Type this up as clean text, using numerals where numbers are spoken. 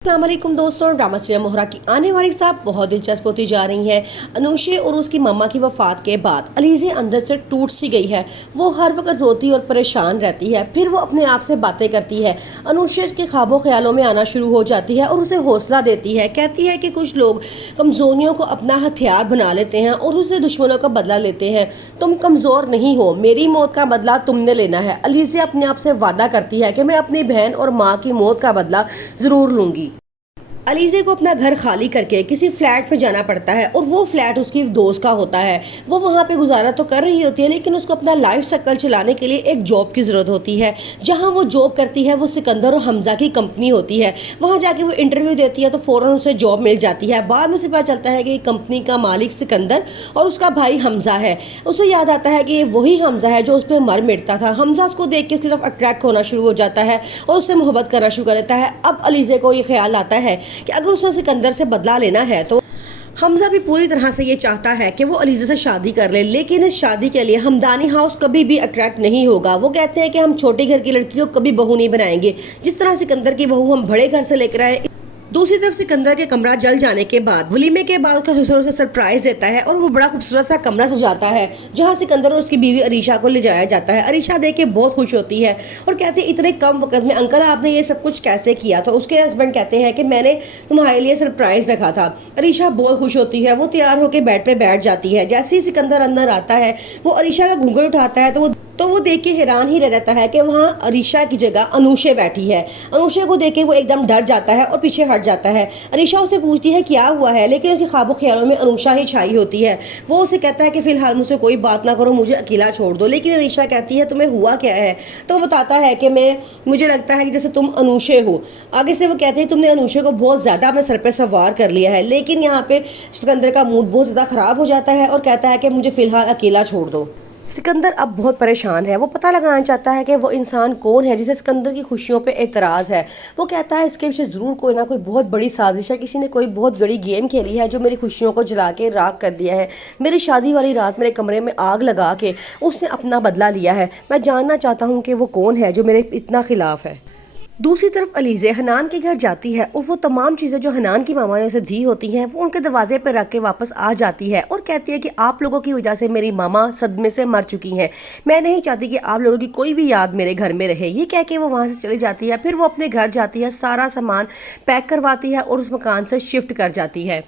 अस्सलाम वालेकुम दोस्तों, ड्रामा सीरियल मोहरा की आने वाली साहब बहुत दिलचस्प होती जा रही है। अनुशे और उसकी मम्मा की वफ़ात के बाद अलीज़े अंदर से टूट सी गई है। वो हर वक्त रोती और परेशान रहती है। फिर वो अपने आप से बातें करती है। अनुशे के ख्वाबों ख्यालों में आना शुरू हो जाती है और उसे हौसला देती है। कहती है कि कुछ लोग कमज़ोरियों को अपना हथियार बना लेते हैं और उससे दुश्मनों का बदला लेते हैं। तुम कमज़ोर नहीं हो, मेरी मौत का बदला तुमने लेना है। अलीज़े अपने आप से वादा करती है कि मैं अपनी बहन और माँ की मौत का बदला ज़रूर लूँगी। अलीज़े को अपना घर खाली करके किसी फ्लैट में जाना पड़ता है और वो फ्लैट उसकी दोस्त का होता है। वो वहाँ पे गुजारा तो कर रही होती है, लेकिन उसको अपना लाइफ सर्कल चलाने के लिए एक जॉब की ज़रूरत होती है। जहाँ वो जॉब करती है वो सिकंदर और हमज़ा की कंपनी होती है। वहाँ जाके वो इंटरव्यू देती है तो फ़ौरन उसे जॉब मिल जाती है। बाद में उसे पता चलता है कि कंपनी का मालिक सिकंदर और उसका भाई हमज़ा है। उसे याद आता है कि ये वही हमज़ा है जो उस पर मर मिटता था। हमज़ा उसको देख के सिर्फ अट्रैक्ट होना शुरू हो जाता है और उससे मोहब्बत करना शुरू कर देता है। अब अलीज़े को ये ख्याल आता है कि अगर उसे सिकंदर से बदला लेना है तो हमजा भी पूरी तरह से ये चाहता है कि वो अलीज़ा से शादी कर ले, लेकिन इस शादी के लिए हमदानी हाउस कभी भी अट्रैक्ट नहीं होगा। वो कहते हैं कि हम छोटे घर की लड़की को कभी बहू नहीं बनाएंगे, जिस तरह सिकंदर की बहू हम बड़े घर से लेकर आए। दूसरी तरफ सिकंदर के कमरा जल जाने के बाद वलीमे के बाद उसका ससुर उसे सरप्राइज देता है और वो बड़ा खूबसूरत सा कमरा सजाता है जहाँ सिकंदर और उसकी बीवी अरीशा को ले जाया जाता है। अरीशा देख के बहुत खुश होती है और कहती है इतने कम वक्त में अंकल आपने ये सब कुछ कैसे किया था। उसके हस्बैंड कहते हैं कि मैंने तुम्हारे लिए सरप्राइज रखा था। अरीशा बहुत खुश होती है, वो तैयार होकर बेड पे बैठ जाती है। जैसे ही सिकंदर अंदर आता है वो अरीशा का घूंघट उठाता है तो वो देख के हैरान ही रह जाता है कि वहाँ अरीशा की जगह अनुशे बैठी है। अनुशे को देख के वो एकदम डर जाता है और पीछे हट जाता है। अरीशा उससे पूछती है क्या हुआ है, लेकिन उसके ख्वाबों ख्यालों में अनुशा ही छाई होती है। वो उसे कहता है कि फिलहाल मुझसे कोई बात ना करो, मुझे अकेला छोड़ दो। लेकिन अरीशा कहती है तुम्हें हुआ क्या है। तो वो बताता है कि मुझे लगता है कि जैसे तुम अनुशे हो। आगे से वो कहते हैं तुमने अनुशे को बहुत ज़्यादा अपने सर पर सवार कर लिया है। लेकिन यहाँ पे सिकंदर का मूड बहुत ज़्यादा ख़राब हो जाता है और कहता है कि मुझे फ़िलहाल अकेला छोड़ दो। सिकंदर अब बहुत परेशान है। वो पता लगाना चाहता है कि वो इंसान कौन है जिसे सिकंदर की खुशियों पे एतराज़ है। वो कहता है इसके पीछे ज़रूर कोई ना कोई बहुत बड़ी साजिश है, किसी ने कोई बहुत बड़ी गेम खेली है जो मेरी खुशियों को जला के राख कर दिया है। मेरी शादी वाली रात मेरे कमरे में आग लगा के उसने अपना बदला लिया है। मैं जानना चाहता हूँ कि वो कौन है जो मेरे इतना ख़िलाफ़ है। दूसरी तरफ अलीज़े हनान के घर जाती है और वो तमाम चीज़ें जो हनान की मामा ने उसे दी होती हैं वो उनके दरवाजे पर रख के वापस आ जाती है और कहती है कि आप लोगों की वजह से मेरी मामा सदमे से मर चुकी हैं। मैं नहीं चाहती कि आप लोगों की कोई भी याद मेरे घर में रहे। ये कह के वो वहाँ से चली जाती है। फिर वो अपने घर जाती है, सारा सामान पैक करवाती है और उस मकान से शिफ्ट कर जाती है।